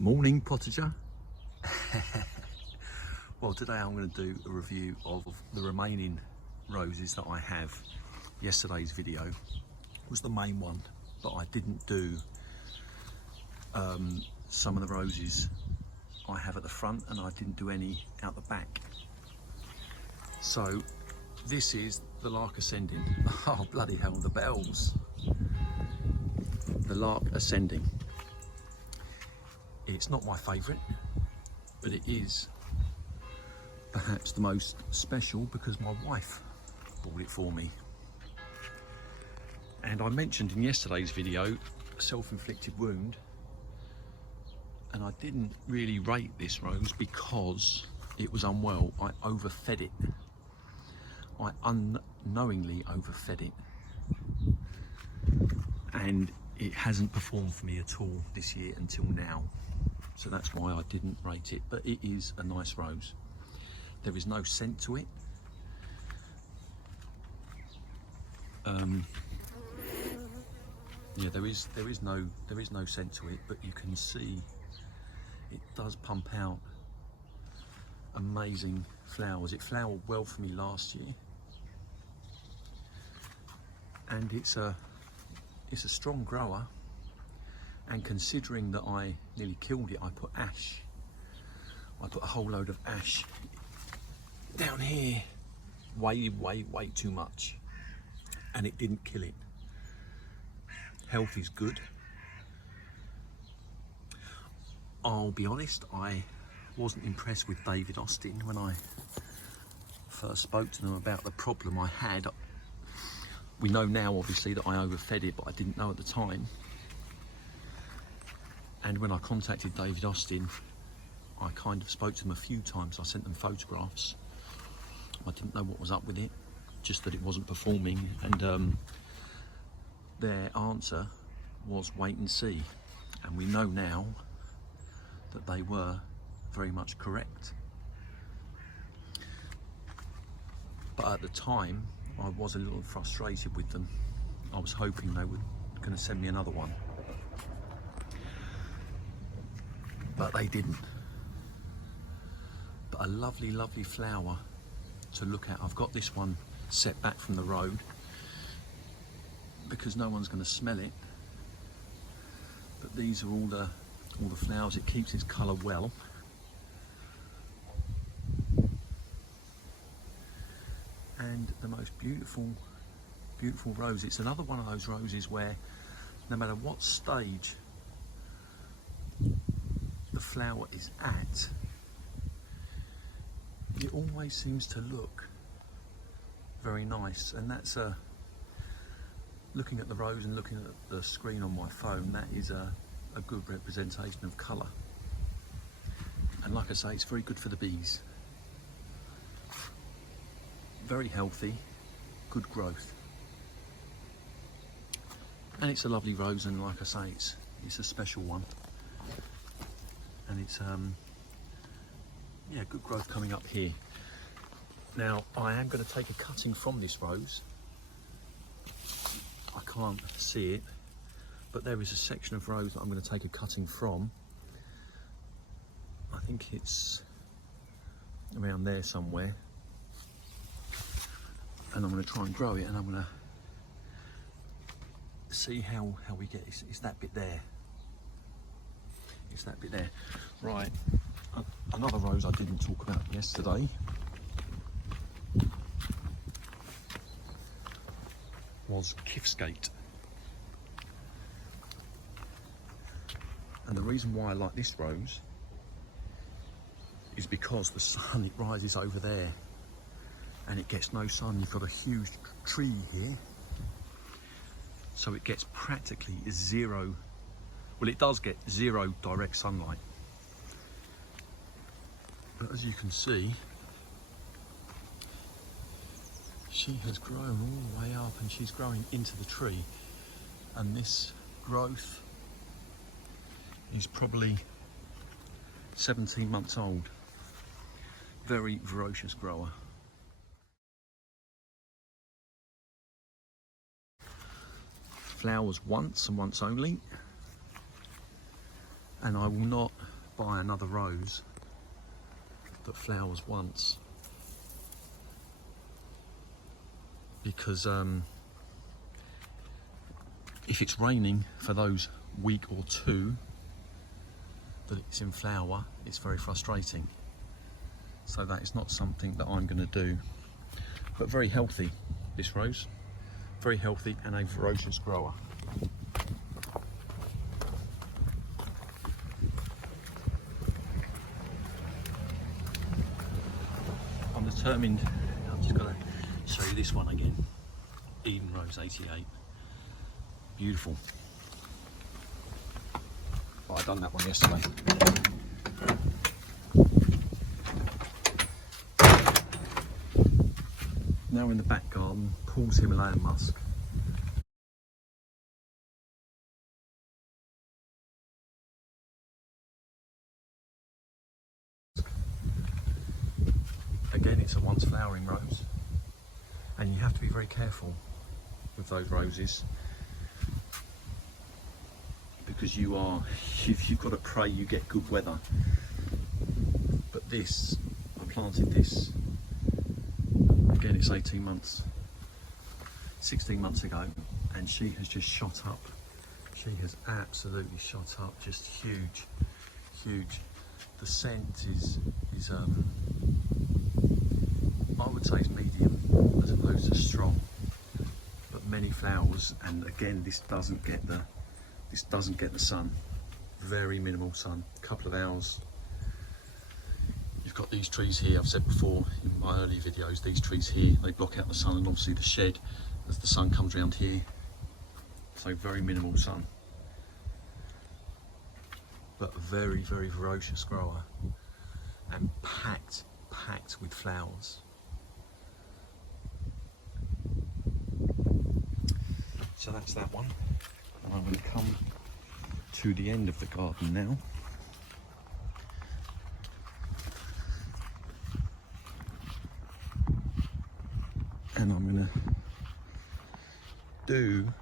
Morning, potager. Well, today I'm going to do a review of the remaining roses that I have. Yesterday's video was the main one, but I didn't do some of the roses I have at the front, and I didn't do any out the back. So this is the lark ascending. Oh bloody hell, the bells. The lark ascending. It's not my favourite, but it is perhaps the most special because my wife bought it for me. And I mentioned in yesterday's video a self-inflicted wound, and I didn't really rate this rose because it was unwell. I overfed it. I unknowingly overfed it, and it hasn't performed for me at all this year until now. So that's why I didn't rate it, but it is a nice rose. There is no scent to it. Yeah, there is no scent to it, but you can see it does pump out amazing flowers. It flowered well for me last year, and it's a strong grower. And considering that I nearly killed it, I put ash. I put a whole load of ash down here, way too much, and it didn't kill it. Health is good. I'll be honest, I wasn't impressed with David Austin when I first spoke to them about the problem I had. We know now obviously that I overfed it, but I didn't know at the time. And when I contacted David Austin, I kind of spoke to them a few times. I sent them photographs. I didn't know what was up with it, just that it wasn't performing. And their answer was wait and see. And we know now that they were very much correct. But at the time, I was a little frustrated with them. I was hoping they were going to send me another one, but they didn't. But a lovely flower to look at. I've got this one set back from the road because no one's going to smell it, but these are all the flowers. It keeps its colour well. And the most beautiful rose. It's another one of those roses where no matter what stage the flower is at, it always seems to look very nice. And that's looking at the rose and looking at the screen on my phone, that is a good representation of colour. And like I say, it's very good for the bees. Very healthy, good growth. And it's a lovely rose, and like I say, it's a special one. And it's yeah, good growth coming up here. Now I am going to take a cutting from this rose. I can't see it, but there is a section of rose that I'm going to take a cutting from. I think it's around there somewhere, and I'm going to try and grow it, and I'm going to see how we get it. It's that bit there. It's that bit there. Right, another rose I didn't talk about yesterday was Kiffskate. And the reason why I like this rose is because the sun, it rises over there and it gets no sun. You've got a huge tree here, so it gets practically zero. Well, it does get zero direct sunlight, but as you can see, she has grown all the way up, and she's growing into the tree, and this growth is probably 17 months old. Very ferocious grower. Flowers once and once only, and I will not buy another rose that flowers once, because if it's raining for those week or two that it's in flower, it's very frustrating. So that is not something that I'm going to do. But very healthy, this rose. Very healthy and a ferocious grower. I'm determined. I've just got to show you this one again. Eden Rose 88. Beautiful. Oh, I done that one yesterday. Now in the back garden, Paul's Himalayan musk. Again, it's a once flowering rose, and you have to be very careful with those roses, because you've got to pray you get good weather. But this, I planted this, again it's 16 months ago, and she has just shot up. She has absolutely shot up, just huge. The scent is I would say it's medium as opposed to strong, but many flowers. And again, this doesn't get the sun. Very minimal sun, a couple of hours. You've got these trees here, I've said before in my early videos, these trees here, they block out the sun, and obviously the shed as the sun comes around here. So very minimal sun. But a very, very ferocious grower, and packed with flowers. So that's that one. And I'm going to come to the end of the garden now. And I'm going to do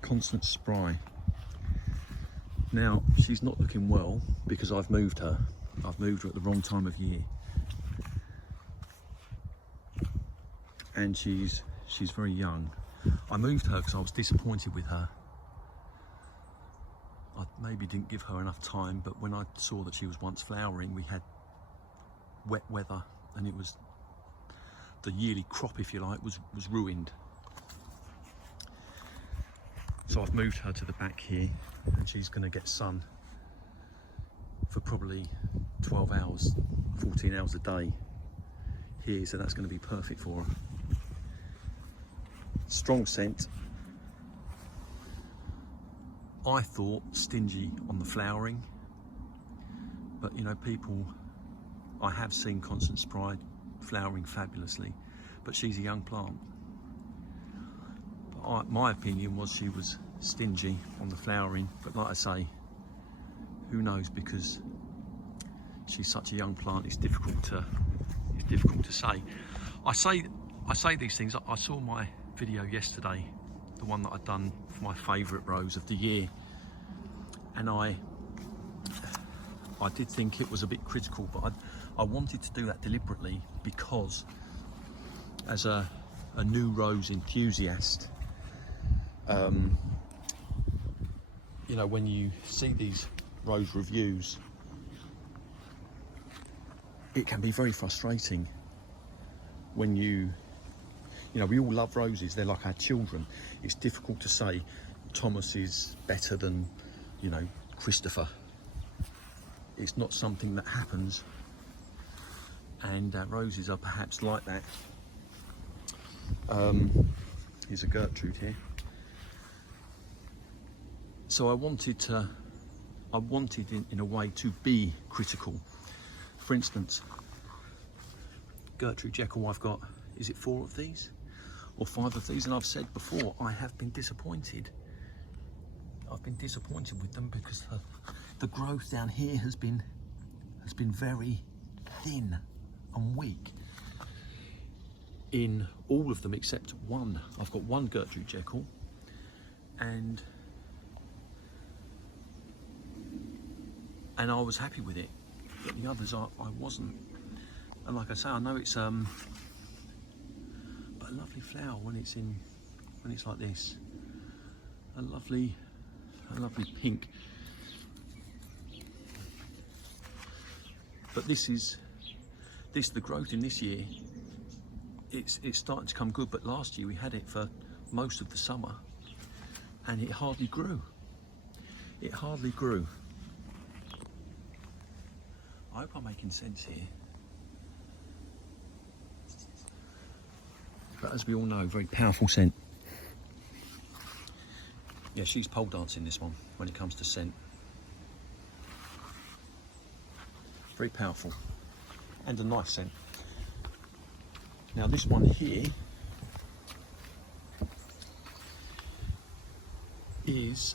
Constance Spry. Now, she's not looking well because I've moved her. I've moved her at the wrong time of year. And she's very young. I moved her because I was disappointed with her. I maybe didn't give her enough time, but when I saw that she was once flowering, we had wet weather, and it was the yearly crop, if you like, was ruined. So I've moved her to the back here, and she's going to get sun for probably 12 hours, 14 hours a day here, so that's going to be perfect for her. Strong scent. I thought stingy on the flowering, but you know, I have seen Constance Spry flowering fabulously, but she's a young plant. But my opinion was she was stingy on the flowering, but like I say, who knows, because she's such a young plant, it's difficult to say. I say these things. I saw my video yesterday, the one that I'd done for my favourite rose of the year, and I did think it was a bit critical, but I wanted to do that deliberately, because as a new rose enthusiast, you know, when you see these rose reviews, it can be very frustrating when you know, we all love roses, they're like our children. It's difficult to say Thomas is better than, you know, Christopher. It's not something that happens, and roses are perhaps like that. Here's a Gertrude here. So I wanted in a way to be critical. For instance, Gertrude Jekyll, I've got, is it 4 of these or 5 of these, and I've said before, I have been disappointed. I've been disappointed with them because the growth down here has been very thin and weak in all of them except one. I've got one Gertrude Jekyll, and and I was happy with it, but the others I wasn't. And like I say, I know it's but a lovely flower when it's like this, a lovely pink. But the growth in this year, it's starting to come good, but last year we had it for most of the summer and it hardly grew. I hope I'm making sense here. But as we all know, very powerful scent. Yeah, she's pole dancing, this one, when it comes to scent. Very powerful and a nice scent. Now this one here is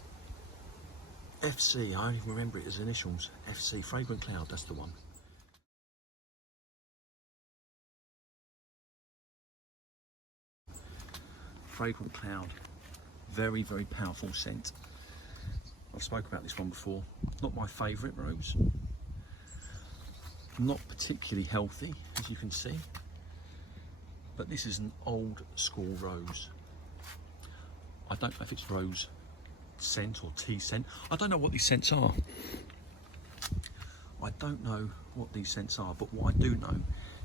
FC. I don't even remember it as initials. FC, Fragrant Cloud, that's the one. Fragrant Cloud, very, very powerful scent. I've spoken about this one before. Not my favourite rose. Not particularly healthy, as you can see. But this is an old school rose. I don't know if it's rose scent or tea scent. I don't know what these scents are. But what I do know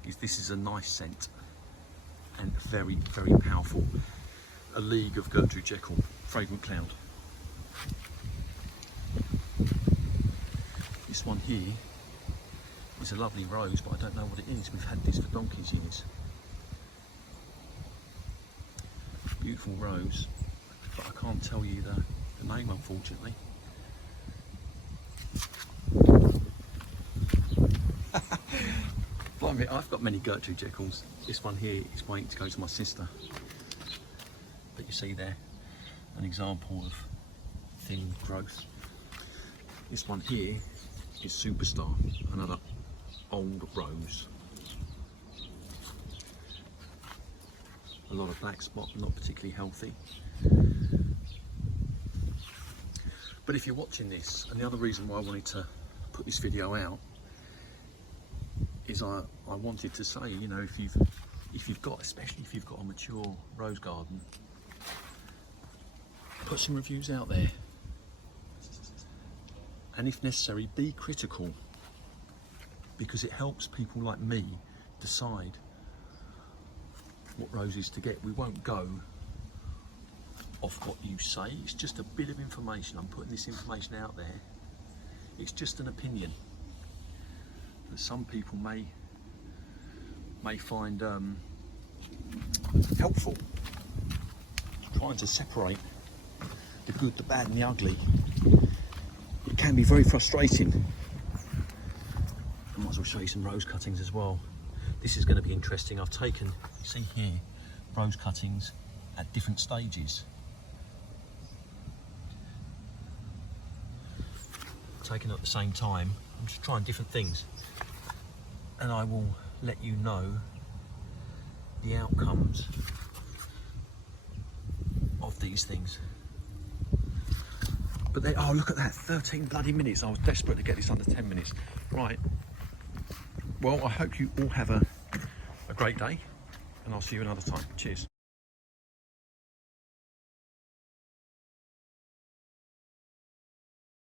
is this is a nice scent and very, very powerful. A league of Gertrude Jekyll, Fragrant Cloud. This one here is a lovely rose, but I don't know what it is. We've had this for donkey's years. Beautiful rose, but I can't tell you the name, unfortunately. Blimey, I've got many Gertrude Jekylls. This one here is waiting to go to my sister. But you see there, an example of thin growth. This one here is Superstar, another old rose. A lot of black spot, not particularly healthy. But if you're watching this, and the other reason why I wanted to put this video out is I wanted to say, you know, if you've got, especially if you've got a mature rose garden, put some reviews out there, and if necessary, be critical, because it helps people like me decide what roses to get. We won't go off what you say. It's just a bit of information. I'm putting this information out there. It's just an opinion that some people may find helpful. Trying to separate the good, the bad and the ugly, it can be very frustrating. I might as well show you some rose cuttings as well. This is going to be interesting. I've taken, see here, rose cuttings at different stages. Taken at the same time. I'm just trying different things, and I will let you know the outcomes of these things. But they, oh look at that, 13 bloody minutes. I was desperate to get this under 10 minutes. Right, well I hope you all have a great day, and I'll see you another time. Cheers.